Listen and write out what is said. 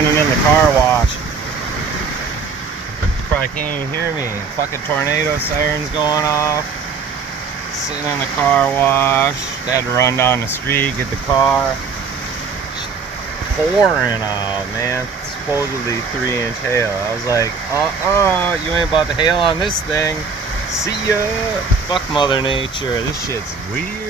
standing in the car wash. Probably can't even hear me. Fucking tornado sirens going off. Sitting in the car wash. Had to run down the street, get the car. Pouring out, man. Supposedly 3-inch hail. I was like, you ain't about to hail on this thing. See ya. Fuck Mother Nature. This shit's weird.